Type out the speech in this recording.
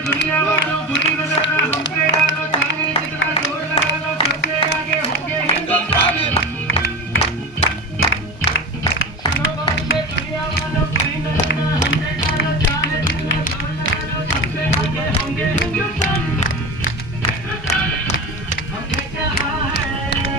दुनिया वालों बुरी नजर ना हम पे डालो, चाहे जितना जोर लगा लो, सबसे आगे होंगे हिंदुस्तान। सुनो बात में दुनिया वालों बुरी नजर ना हम पे डालो, चाहे जितना जोर लगा लो, सबसे आगे होंगे हिंदुस्तान। हमने कहा है